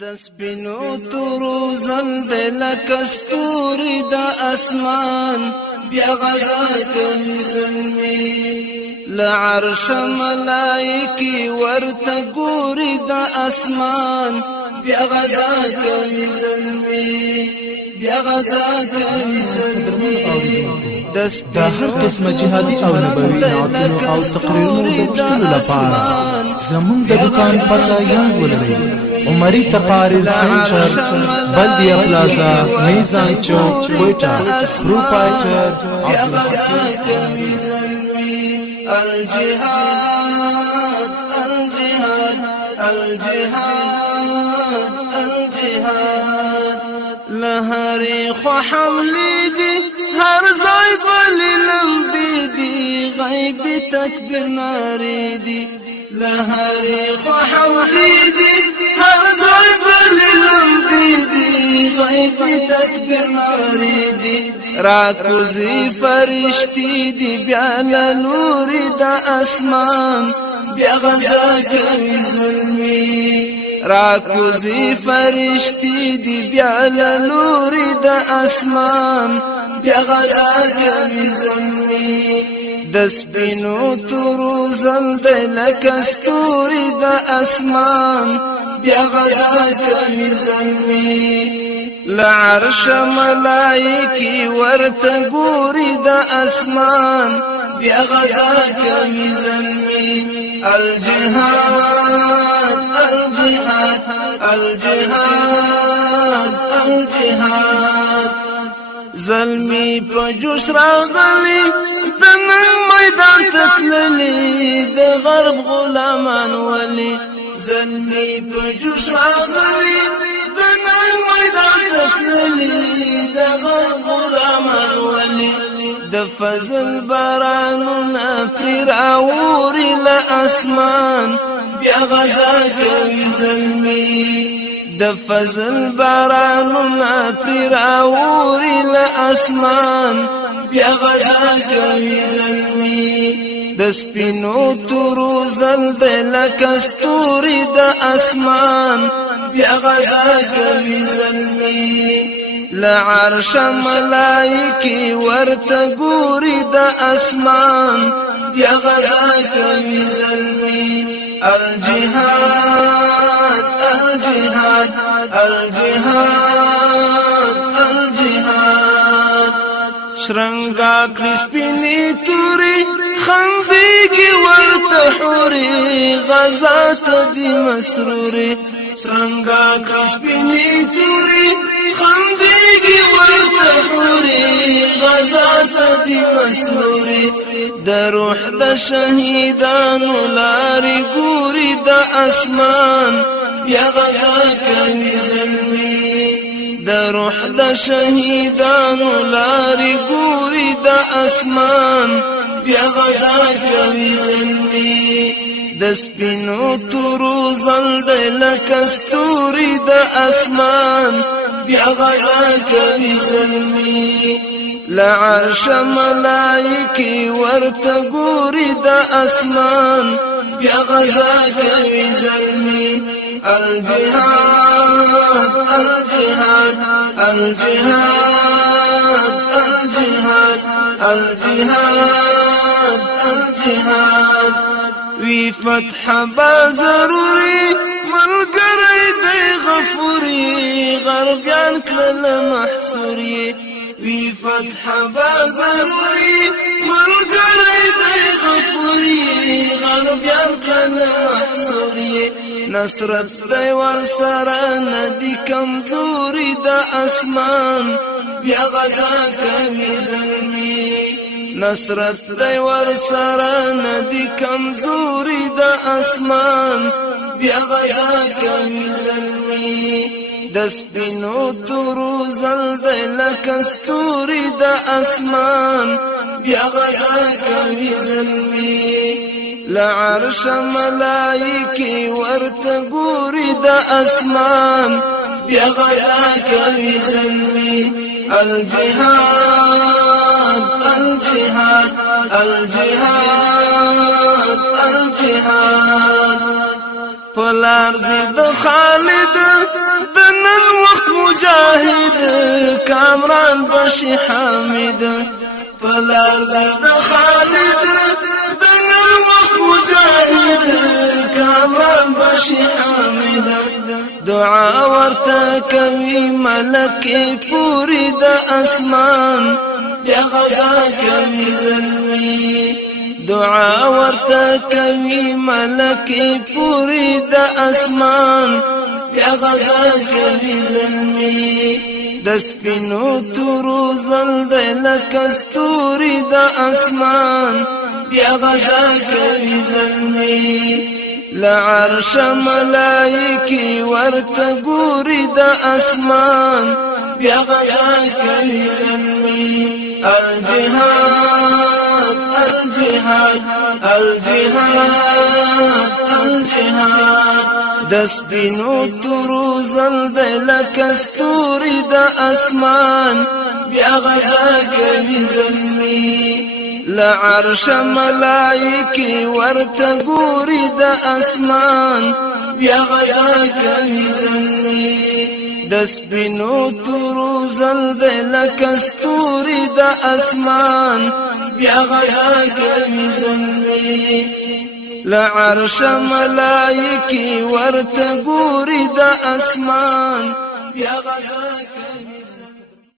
دسپینو تورو زل دل کستوری دا اسمان بیا غزا کوي زلمی لعرش ملائکی ورته ګوري دا اسمان بیا غزا کوي زلمی بیا غزا کوي زلمی دا هر قسمه جهادي او نبوي نعتونو او تقريرونو د پښتنو لپاره زمون د دکان پته یاد ولرئ عمری تقاریر سنچر بلدیه پلازا میزان چوک کوئٹه پروپرائٹر الجهاد الجهاد الجهاد الجهاد لهري خو حملي دي هر ځای بلې لمبې دي غیب تکبیر نارې دي لهري خو حملي دي هر ځای بلې لمبې دي غیب تکبیر نارې دي راکوزي فرشتي دي بیا له لوري د اسمان بیا غزا کوي زلمي راکوزي فرشتي دي بیا له لوري د اسمان بیا غزا کوي زلمي د سپینو تورو زل دی لکه ستوري د اسمان بیا غزا کوي زلمي لعرش ملائکی ورته ګوري د اسمان بیا غزا کوي زلمي الجهاد الجهاد الجهاد الجهاد زلمی په جوش راغلی د نن میدان تتللی د غرب غلامان ولی زلمی په جوش راغلی د نن میدان تتللی د غرب غلامان ولی د فضل بارانونه پرې راوري له اسمان بیا غزا کوي زلمی د فضل بارانونه پرې راوري له اسمان بیا غزا کوي زلمی د سپینو تورو زل دی لکه ستوري د اسمان بیا غزا کوي زلمی لعرش ملائکی ورته ګوري د اسمان بیا غزا کوي زلمی الجهاد الجهاد الجهاد الجهاد شرنګا کریسپینی توري خندېږي ورته حوري غزا ته دي مسروري شرنګا کریسپینی توري خندېږي ورته حوري غزا ته دي مسروري د روح د شهیدانو لارې ګوري د اسمان بیا غزا کوي زلمي د روح د شهیدانو لارې ګوري د اسمان بیا غزا کوي زلمي د سپینو تورو زل دی لکه ستوري د اسمان بیا غزا کوي زلمي لعرش ملائکی ورته ګوري د اسمان بیا غزا کوي زلمي الجهاد الجهاد الجهاد الجهاد الجهاد الجهاد وی فتح با ضروري ملګری دی غفوري غربیان کړل محصوري وی فتح با ضروري ملګری دی غفوري غربیان کړل محصوري نصرت دی ور سره ندی کمزوري د اسمان بیا غزا کوي زلمي نصرت دی ور سره ندی کمزوري د اسمان بیا غزا کوي زلمي د سپینو تورو زل دی لکه ستوري د اسمان بیا غزا کوي زلمي لعرش ملائکی ورته ګوري د اسمان بیا غزا کوي زلمي الجهاد الجهاد الجهاد الجهاد پلار زید خالد دنن وقت مجاهد کامران بشي حامد پلار زید خالد دنن وقت مجاهد کامران بشي حامد دعا ورته کوي ملکه پوری د اسمان بیا غزا کوي زلمی دعا ورته کوي ملکه پوری د اسمان بیا غزا کوي زلمی د سپینو تورو زل د لکه ستوري د اسمان بیا غزا کوي زلمی لعرش ملائکی ورته ګوري د اسمان بیا غزا کوي زلمی الجهاد الجهاد الجهاد الجهاد د سپینو تورو زل د لکه ستوري د اسمان بیا غزا کوي زلمی لعرش ملائکی ورته ګوري د اسمان بیا غزا کوي زلمی د سپینو تورو زل د لکه ستوري د اسمان بیا غزا کوي زلمی لعرش ملائکی ورته ګوري د اسمان بیا غزا